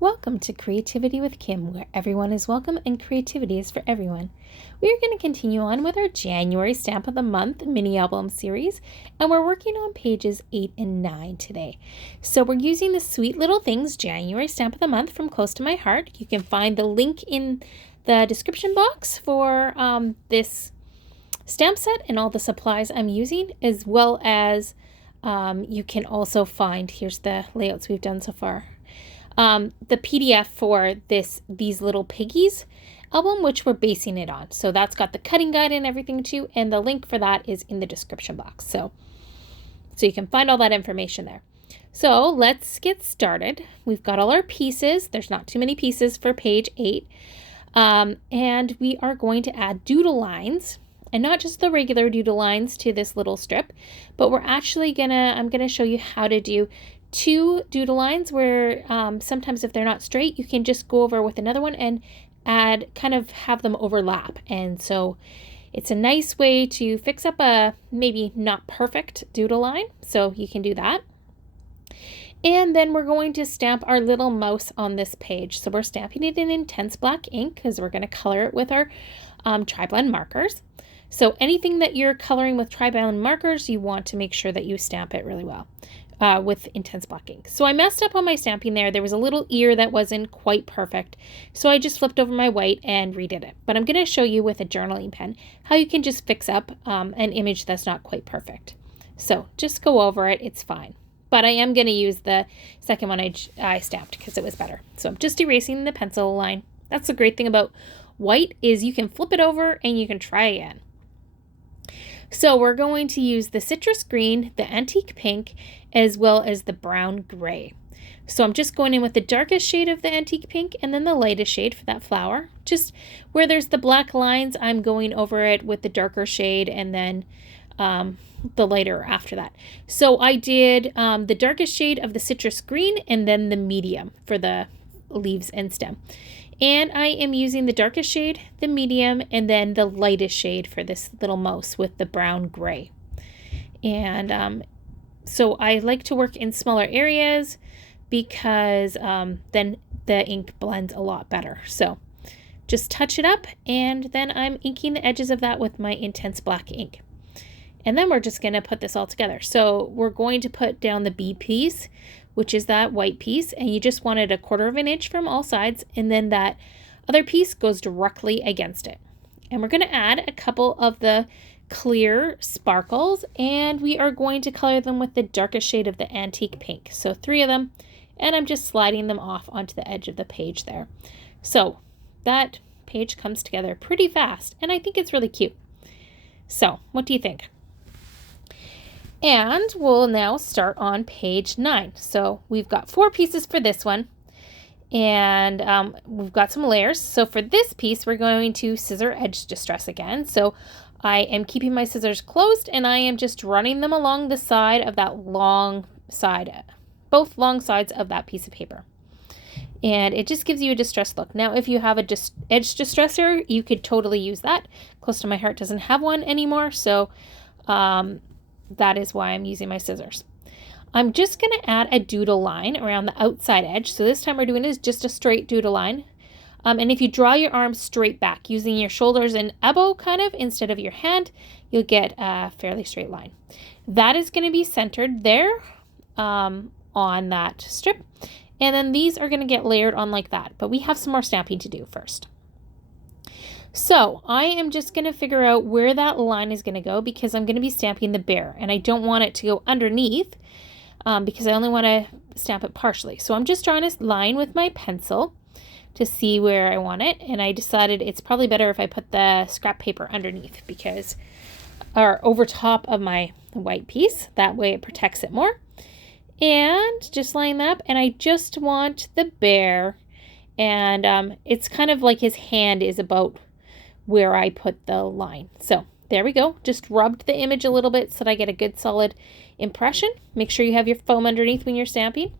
Welcome to Creativity with Kim, where everyone is welcome and creativity is for everyone. We are going to continue on with our January Stamp of the Month mini album series, and we're working on pages 8 and 9 today. So we're using the Sweet Little Things January Stamp of the Month from Close to My Heart. You can find the link in the description box for this stamp set and all the supplies I'm using, as well as you can also find, here's the layouts we've done so far, the PDF for these little piggies album, which we're basing it on. So that's got the cutting guide and everything too, and the link for that is in the description box. So you can find all that information there. So let's get started. We've got all our pieces. There's not too many pieces for page 8. And we are going to add doodle lines, and not just the regular doodle lines to this little strip, but we're actually I'm gonna show you how to do 2 doodle lines where sometimes if they're not straight, you can just go over with another one and have them overlap. And so it's a nice way to fix up a maybe not perfect doodle line. So you can do that. And then we're going to stamp our little mouse on this page. So we're stamping it in intense black ink because we're going to color it with our tri-blend markers. So anything that you're coloring with tri-blend markers, you want to make sure that you stamp it really well with intense black ink. So I messed up on my stamping there. There was a little ear that wasn't quite perfect. So I just flipped over my white and redid it. But I'm going to show you with a journaling pen how you can just fix up an image that's not quite perfect. So just go over it. It's fine. But I am going to use the second one I stamped because it was better. So I'm just erasing the pencil line. That's the great thing about white is you can flip it over and you can try again. So we're going to use the citrus green, the antique pink, as well as the brown gray. So I'm just going in with the darkest shade of the antique pink and then the lightest shade for that flower. Just where there's the black lines, I'm going over it with the darker shade and then the lighter after that. So I did the darkest shade of the citrus green and then the medium for the leaves and stem. And I am using the darkest shade, the medium, and then the lightest shade for this little mouse with the brown gray. And so I like to work in smaller areas because then the ink blends a lot better. So just touch it up, and then I'm inking the edges of that with my intense black ink. And then we're just going to put this all together. So we're going to put down the B piece, which is that white piece, and you just want it 1/4 of an inch from all sides, and then that other piece goes directly against it. And we're going to add a couple of the clear sparkles, and we are going to color them with the darkest shade of the antique pink. So 3 of them, and I'm just sliding them off onto the edge of the page there. So that page comes together pretty fast, and I think it's really cute. So what do you think? And we'll now start on page 9. So we've got 4 pieces for this one, and we've got some layers. So for this piece, we're going to scissor edge distress again. So I am keeping my scissors closed, and I am just running them along the side of that long side, both long sides of that piece of paper. And it just gives you a distressed look. Now, if you have a edge distressor, you could totally use that. Close to My Heart doesn't have one anymore, so that is why I'm using my scissors. I'm just going to add a doodle line around the outside edge. So this time we're doing is just a straight doodle line. And if you draw your arms straight back using your shoulders and elbow instead of your hand, you'll get a fairly straight line. That is going to be centered there on that strip. And then these are going to get layered on like that. But we have some more stamping to do first. So I am just going to figure out where that line is going to go because I'm going to be stamping the bear, and I don't want it to go underneath because I only want to stamp it partially. So I'm just drawing a line with my pencil to see where I want it, and I decided it's probably better if I put the scrap paper underneath or over top of my white piece. That way it protects it more. And just line that up, and I just want the bear, and it's kind of like his hand is about where I put the line. So there we go. Just rubbed the image a little bit so that I get a good solid impression. Make sure you have your foam underneath when you're stamping.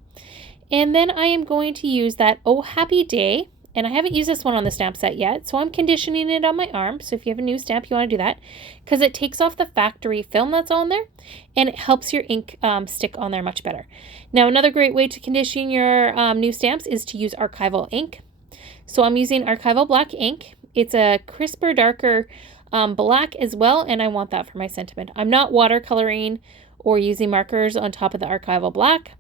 And then I am going to use that Oh Happy Day and I haven't used this one on the stamp set yet, so I'm conditioning it on my arm. So if you have a new stamp, you want to do that, because it takes off the factory film that's on there, and it helps your ink stick on there much better. Now, another great way to condition your new stamps is to use archival ink. So I'm using archival black ink. It's a crisper, darker black as well, and I want that for my sentiment. I'm not watercoloring or using markers on top of the archival black,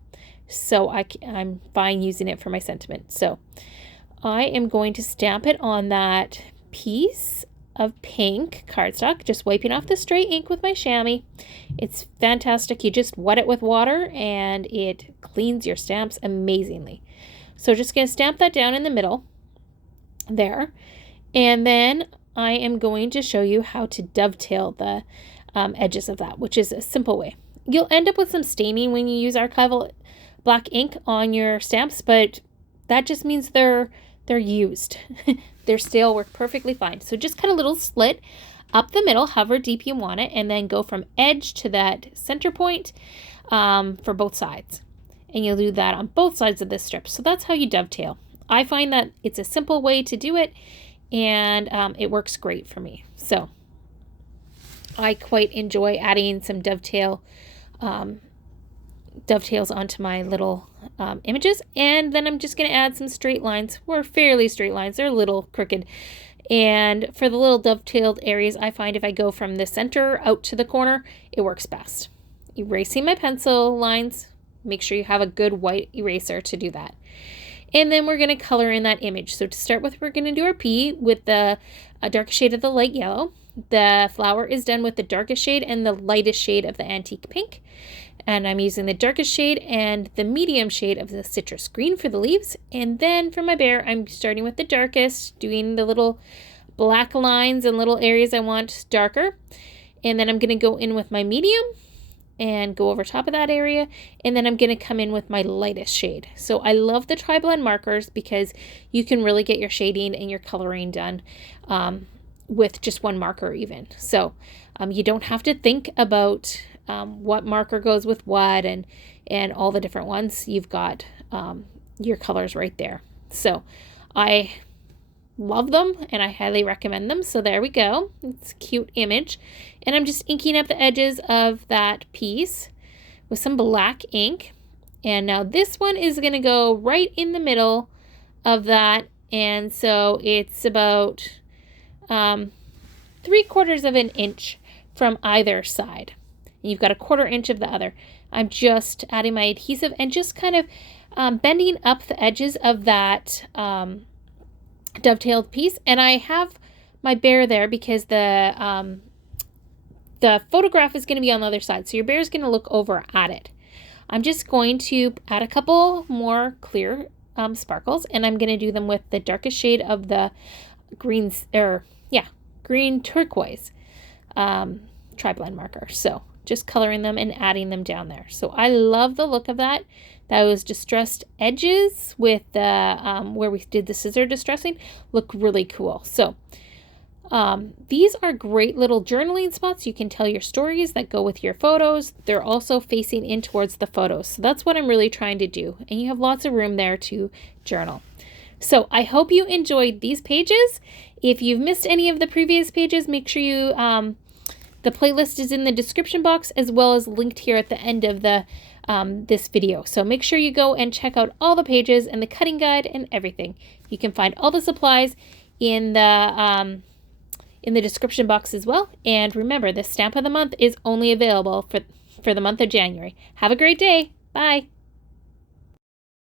so I'm fine using it for my sentiment. So I am going to stamp it on that piece of pink cardstock, just wiping off the stray ink with my chamois. It's fantastic. You just wet it with water and it cleans your stamps amazingly. So just going to stamp that down in the middle there, and then I am going to show you how to dovetail the edges of that, which is a simple way. You'll end up with some staining when you use archival black ink on your stamps, but that just means they're used. They're still work perfectly fine. So just cut a little slit up the middle, however deep you want it, and then go from edge to that center point for both sides. And you'll do that on both sides of this strip. So that's how you dovetail. I find that it's a simple way to do it, and it works great for me. So I quite enjoy adding some dovetails onto my little images, and then I'm just going to add some straight lines. We're fairly straight lines. They're a little crooked, and for the little dovetailed areas, I find if I go from the center out to the corner, it works best. Erasing my pencil lines. Make sure you have a good white eraser to do that. And then we're going to color in that image. So to start with, we're going to do our P with the darkest shade of the light yellow. The flower is done with the darkest shade and the lightest shade of the antique pink. And I'm using the darkest shade and the medium shade of the citrus green for the leaves. And then for my bear, I'm starting with the darkest, doing the little black lines and little areas I want darker. And then I'm going to go in with my medium and go over top of that area, and then I'm going to come in with my lightest shade. So I love the tri-blend markers because you can really get your shading and your coloring done with just one marker even. So you don't have to think about what marker goes with what and all the different ones. You've got your colors right there. So I love them and I highly recommend them. So there we go. It's a cute image. And I'm just inking up the edges of that piece with some black ink. And now this one is going to go right in the middle of that. And so it's about 3/4 of an inch from either side. And you've got 1/4 inch of the other. I'm just adding my adhesive and just kind of bending up the edges of that dovetailed piece. And I have my bear there because the photograph is going to be on the other side, so your bear is going to look over at it. I'm just going to add a couple more clear sparkles, and I'm going to do them with the darkest shade of the green turquoise tri-blend marker. So just coloring them and adding them down there. So I love the look of that. Those distressed edges with the where we did the scissor distressing look really cool. So these are great little journaling spots. You can tell your stories that go with your photos. They're also facing in towards the photos. So that's what I'm really trying to do. And you have lots of room there to journal. So I hope you enjoyed these pages. If you've missed any of the previous pages, make sure you, the playlist is in the description box as well as linked here at the end of the this video. So make sure you go and check out all the pages and the cutting guide and everything. You can find all the supplies in the description box as well. And remember, the stamp of the month is only available for the month of January. Have a great day. Bye.